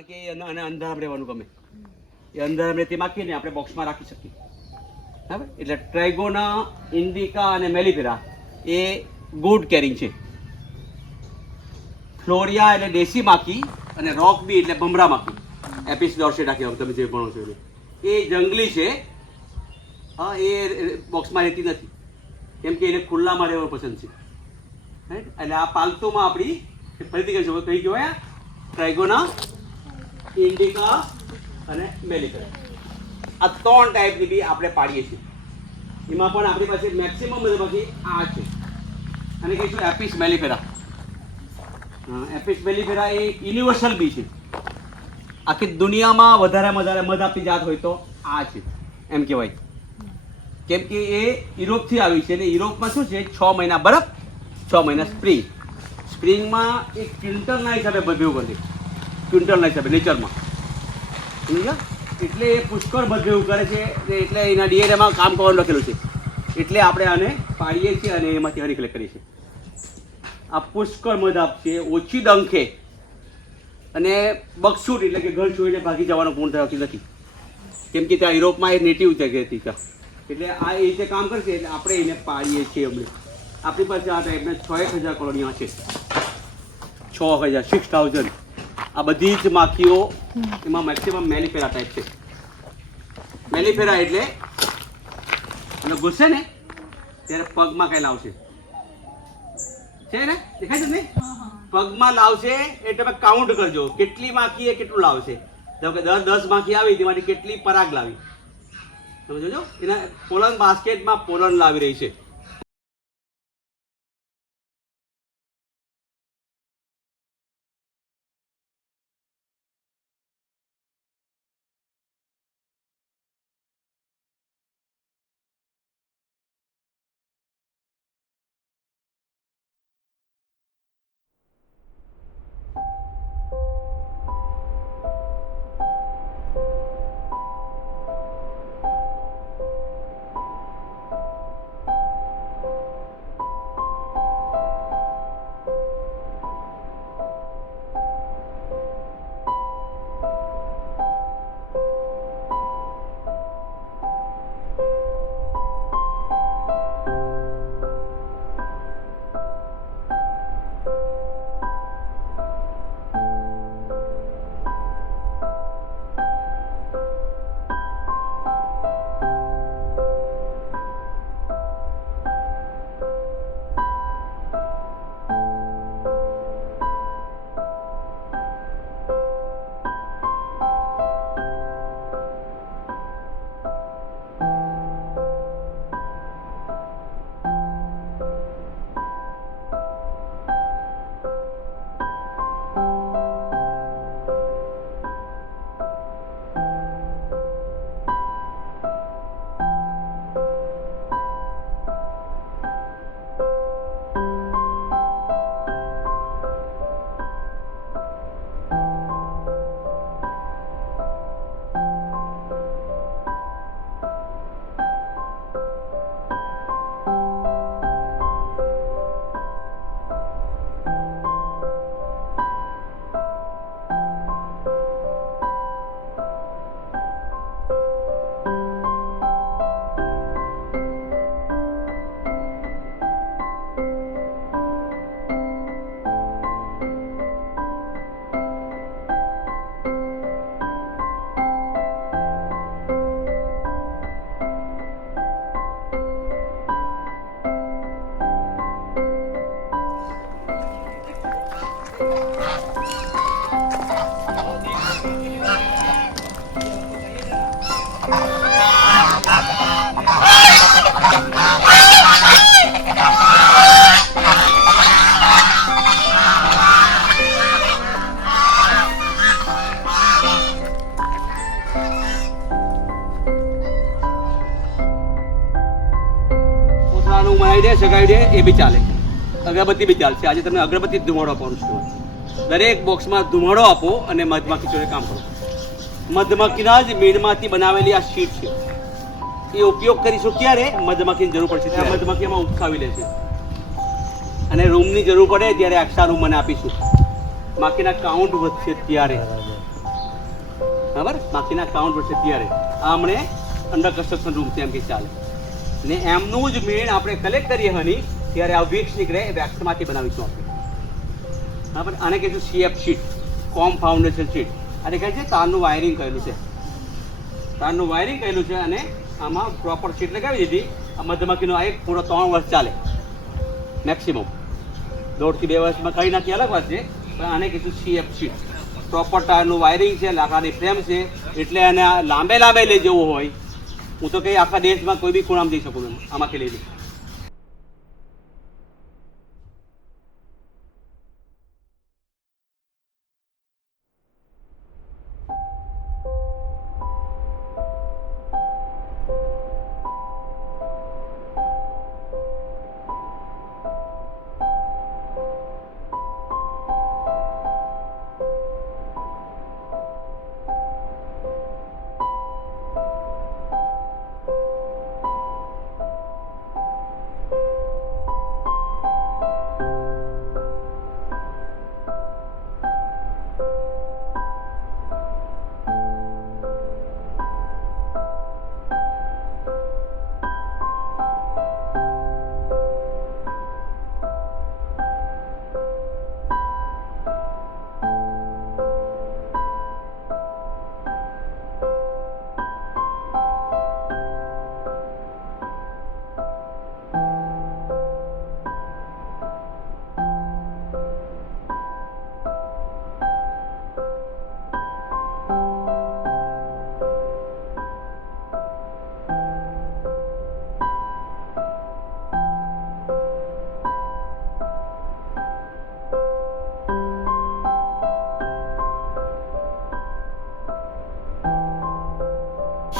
કારણ કે અને અંધારામાં રહેવાનું ગમે. એ અંધારામાં રહેતી માખીને આપણે બોક્સમાં રાખી શકીએ. બરાબર? એટલે ટ્રાઇગોના, ઇન્ડિકા અને મેલિફેરા એ ગુડ કેરિંગ છે. ફ્લોરિયા એટલે દેશી માખી અને રોક બી એટલે ભમરા માખી, એપિસ ડોર્સેટા કહેવાય, તમે જે ભણો છો એ જંગલી છે. હા, એ બોક્સમાં રહેતી નથી કેમ કે એને ખુલ્લામાં રહેવાનું પસંદ છે. રાઈટ? એટલે આ પાલતુમાં આપણી ફરીથી કહીશું કઈ કહેવાય? ટ્રાઇગોના, ઇન્ડિકા અને મેલિફેરા. આ 3 ટાઈપની બી આપણે પાડીએ છીએ. એમાં પણ આપણી પાસે મેક્સિમમ બધામાંથી આ છે અને કહીશું એપિસ મેલિફેરા. એપિસ મેલિફેરા એ યુનિવર્સલ બી છે. આખી દુનિયામાં વધારેમાં વધારે મધ આપતી જાત હોય તો આ છે એમ કહેવાય. કેમ કે એ યુરોપથી આવી છે અને યુરોપમાં શું છે, 6 મહિના બરફ, 6 મહિના સ્પ્રિંગ. સ્પ્રિંગમાં એક ક્વિન્ટલના હિસાબે ભેગું કરે, ક્વિન્ટલના હિસાબે નેચરમાં, સમજ્યા? એટલે એ પુષ્કળ ભેગું કરે છે. એટલે એના ડીએનએમાં કામ કરવાનું લખેલું છે. એટલે આપણે આને પાડીએ છીએ અને એમાંથી હની કલેક્ટ કરીએ છીએ. આ પુષ્કળ મધ આપશે, ઓછી ડંખે અને બકસૂટ એટલે કે ઘર છોડીને ભાગી જવાનો ગુણ ધરાવતી નથી. કેમ કે ત્યાં યુરોપમાં એ નેટિવ જગ્યાએથી છે. એટલે આ એ રીતે કામ કરશે એટલે આપણે એને પાડીએ છીએ. આપણી પાસે આ ટાઈપના 6,000 કોલોનીઓ છે. 6,000, 6,000. આ બધી જ માખીઓ એમાં મેક્સિમમ મેલિફેરા ટાઈપ છે. મેલિફેરા એટલે ઘૂસે ને ત્યારે પગમાં કઈ લાવશે છે ને, દેખાય છે ને? પગમાં લાવશે એટલે તમે કાઉન્ટ કરજો કેટલી માખી એ કેટલું લાવશે. જેમ કે 10 માખી આવી તેમાંથી કેટલી પરાગ લાવી, સમજો? એના પોલન બાસ્કેટમાં પોલન લાવી રહી છે. સગાઈ દે એ બી ચાલે, અગરબત્તી બી ચાલશે. આજે તમને અગરબત્તી ધુમાડો આપવાનું છે. દરેક બોક્સમાં ધુમાડો આપો અને મધમાખી જોડે કામ કરો. મધમાખીના જ મીણમાંથી બનાવેલી આ શીટ છે, એ ઉપયોગ કરીશું ક્યારે મધમાખીની જરૂર પડશે ત્યારે મધમાખી એમાં ઉચકાવી લેશે. અને રૂમની જરૂર પડે ત્યારે એક્સ્ટ્રા રૂમ મને આપીશું. માખીના કાઉન્ટ વધશે ત્યારે. બરાબર, બાકીના કાઉન્ટ વર્ષે ત્યારે આમણે અંડર કન્સ્ટ્રક્શન રૂમ છે એમ કે ચાલે. ને એમનું જ મેન આપણે કલેક્ટ કરીએ હની ત્યારે આ વેક્સ નીકળે એ વેક્સમાંથી બનાવીશું આપણે. બરાબર, આને કહીશું CF શીટ, કોમ ફાઉન્ડેશન શીટ. અને કહે છે તારનું વાયરિંગ કરેલું છે, તારનું વાયરિંગ કરેલું છે અને આમાં પ્રોપર શીટ લગાવી દીધી. આ મધમાખીનો આ એક પૂરો 3 વર્ષ ચાલે મેક્સિમમ. 1.5 થી 2 વર્ષમાં કંઈ નાખી અલગ વાત છે, પણ આને કહીશું CF શીટ. પ્રોપર ટાયરનું વાયરિંગ છે, લાકડાની ફ્રેમ છે, એટલે એને લાંબે લાંબે લઈ જવું હોય, હું તો કંઈ આખા દેશમાં કોઈ બી ખૂણામાં જઈ શકું આમાંથી લઈને.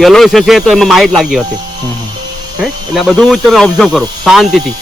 યલો છે તો એમાં માઇટ લાગી હતી, એટલે આ બધું તમે ઓબ્ઝર્વ કરો શાંતિથી.